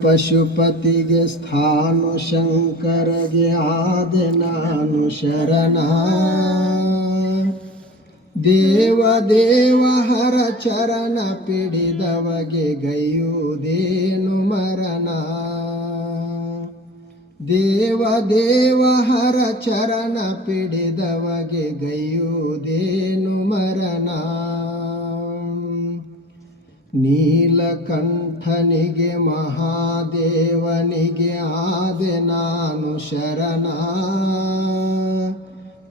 ಪಶುಪತಿಗೆ ಸ್ಥಾನು ಶಂಕರಗೆ ಆದೆ ನಾನು ಶರಣ. ದೇವ ದೇವ ಹರ ಚರಣ ಪಿಡಿದವಗೆ ಗೈಯುವುದೇನು ಮರಣ. ದೇವ ದೇವ ಹರ ಚರಣ ಪಿಡಿದವಗೆ ಗೈಯುವುದೇನು ಮರಣ. ನೀಲಕಂಠನಿಗೆ ಮಹಾದೇವನಿಗೆ ಆದೆ ನಾನು ಶರಣ.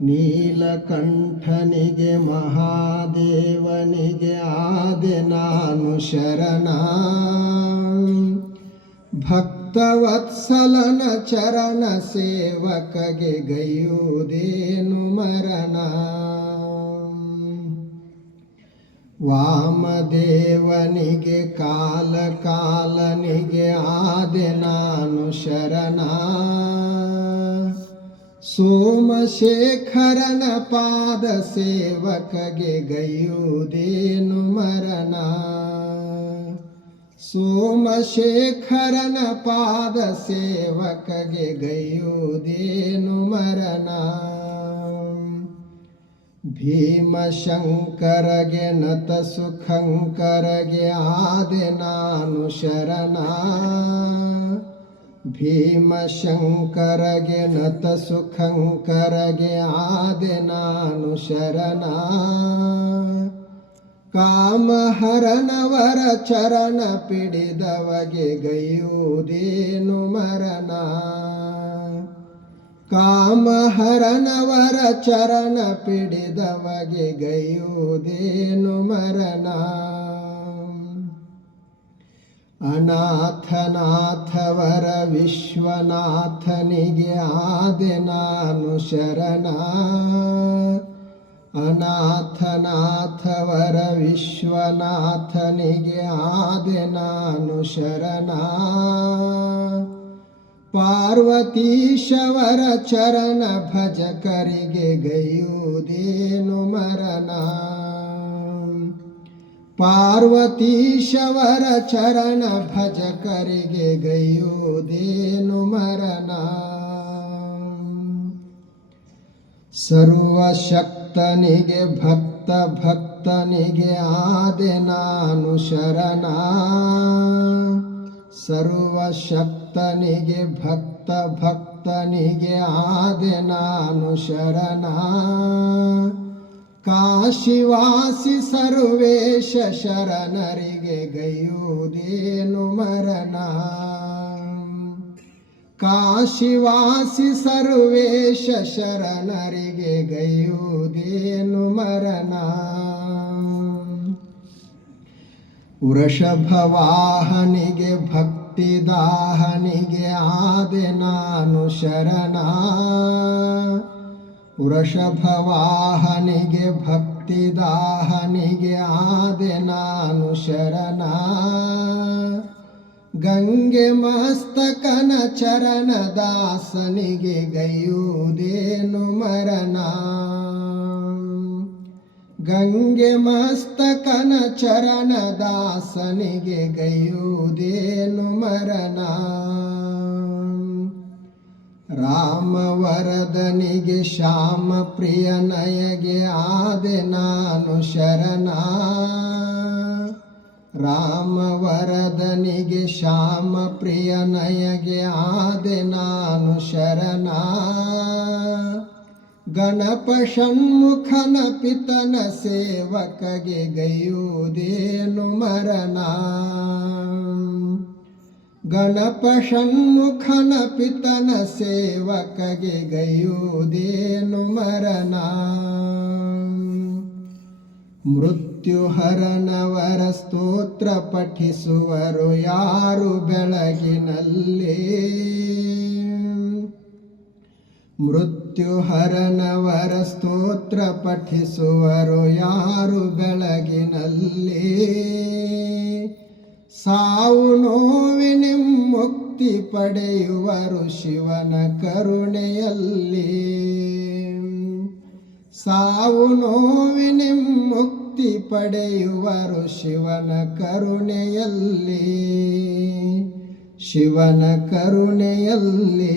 ನೀಲಕಂಠನಿಗೆ ಮಹಾದೇವನಿಗೆ ಆದೆ ನಾನು ಶರಣ. ಭಕ್ತವತ್ಸಲನ ಚರಣ ಸೇವಕಗೆ ಗೈಯುವುದೇನು ಮರಣ. ವಾಮದೇವನಿಗೆ ಕಾಲನಿಗೆ ಆದೆ ನಾನು ಶರಣ. ಸೋಮಶೇಖರನ ಪಾದ ಸೇವಕಗೆ ಗೈಯುವುದೇನು ಮರಣ. ಸೋಮಶೇಖರನ ಪಾದ ಸೇವಕಗೆ ಗೈಯುವುದೇನು ಮರಣ. ಭೀಮಶಂಕರಗೆ ನತ ಸುಖಂಕರಗೆ ಆದೆ ನಾನು ಶರಣ. ಭೀಮಶಂಕರಗೆ ನತ ಸುಖಂಕರಗೆ ಆದೆ ನಾನು ಶರಣ. ಕಾಮಹರನವರ ಚರಣ ಪಿಡಿದವಗೆ ಗೈಯುವುದೇನು ಮರಣ. ಕಾಮಹರನವರ ಚರಣ ಪಿಡಿದವಗೆ ಗೈಯುವುದೇನು ಮರಣ. ಅನಾಥನಾಥವರ ವಿಶ್ವನಾಥನಿಗೆ ಆದೆ ನಾನು ಶರಣ. ಅನಾಥನಾಥವರ ವಿಶ್ವನಾಥನಿಗೆ ಆದೆ ನಾನು ಶರಣ. ಪಾರ್ವತೀಶವರ ಚರಣ ಭಜಕರಿಗೆ ಗೈಯುವುದೇನು ಮರಣ. ಪಾರ್ವತೀಶವರ ಚರಣ ಭಜಕರಿಗೆ ಗೈಯುವುದೇನು ಮರಣ. ಸರ್ವಶಕ್ತನಿಗೆ ಭಕ್ತನಿಗೆ ಆದೆ ನಾನು ಶರಣ. ಸರ್ವಶಕ್ತನಿಗೆ ಭಕ್ತನಿಗೆ ಆದೆ ನಾನು ಶರಣ. ಕಾಶಿವಾಸಿ ಸರ್ವೇಶ ಶರಣರಿಗೆ ಗೈಯುವುದೇನು ಮರಣ. ಕಾಶಿವಾಸಿ ಸರ್ವೇಶ ಶರಣರಿಗೆ ಗೈಯುವುದೇನು ಮರಣ. ವೃಷಭವಾಹನಿಗೆ ಭಕ್ತಿದಾಹನಿಗೆ ಆದೆ ನಾನು ಶರಣ. ವೃಷಭವಾಹನಿಗೆ ಭಕ್ತಿದಾಹನಿಗೆ ಆದೆ ನಾನು ಶರಣ. ಗಂಗೆ ಮಸ್ತಕನ ಚರಣ ದಾಸನಿಗೆ ಗೈಯುವುದೇನು ಮರಣ. ಗಂಗೆ ಮಸ್ತಕನ ಚರಣ ದಾಸನಿಗೆ ಗೈಯುವುದೇನು ಮರಣ. ರಾಮವರದನಿಗೆ ಶ್ಯಾಮ ಪ್ರಿಯನಯಗೆ ಆದೆ ನಾನು ಶರಣ. ರಾಮವರದನಿಗೆ ಶ್ಯಾಮ ಪ್ರಿಯನಯಗೆ ಆದೆ ನಾನು ಶರಣ. ಗಣಪ ಷಣ್ಮುಖನ ಪಿತನ ಸೇವಕಗೆ ಗೈಯುವುದೇನು ಮರಣ. ಗಣಪ ಷಣ್ಮುಖನ ಪಿತನ ಸೇವಕಗೆ ಗೈಯುವುದೇನು ಮರಣ. ಮೃತ್ಯುಹರನವರ ಸ್ತೋತ್ರ ಪಠಿಸುವರು ಯಾರು ಬೆಳಗಿನಲ್ಲಿ. ಮೃತ್ಯುಹರನವರ ಸ್ತೋತ್ರ ಪಠಿಸುವರು ಯಾರು ಬೆಳಗಿನಲ್ಲಿ. ಸಾವು ನೋವಿನ ಮುಕ್ತಿ ಪಡೆಯುವರು ಶಿವನ ಕರುಣೆಯಲ್ಲಿ. ಸಾವು ನೋವಿನ ಮುಕ್ತಿ ಪಡೆಯುವರು ಶಿವನ ಕರುಣೆಯಲ್ಲಿ. ಶಿವನ ಕರುಣೆಯಲ್ಲಿ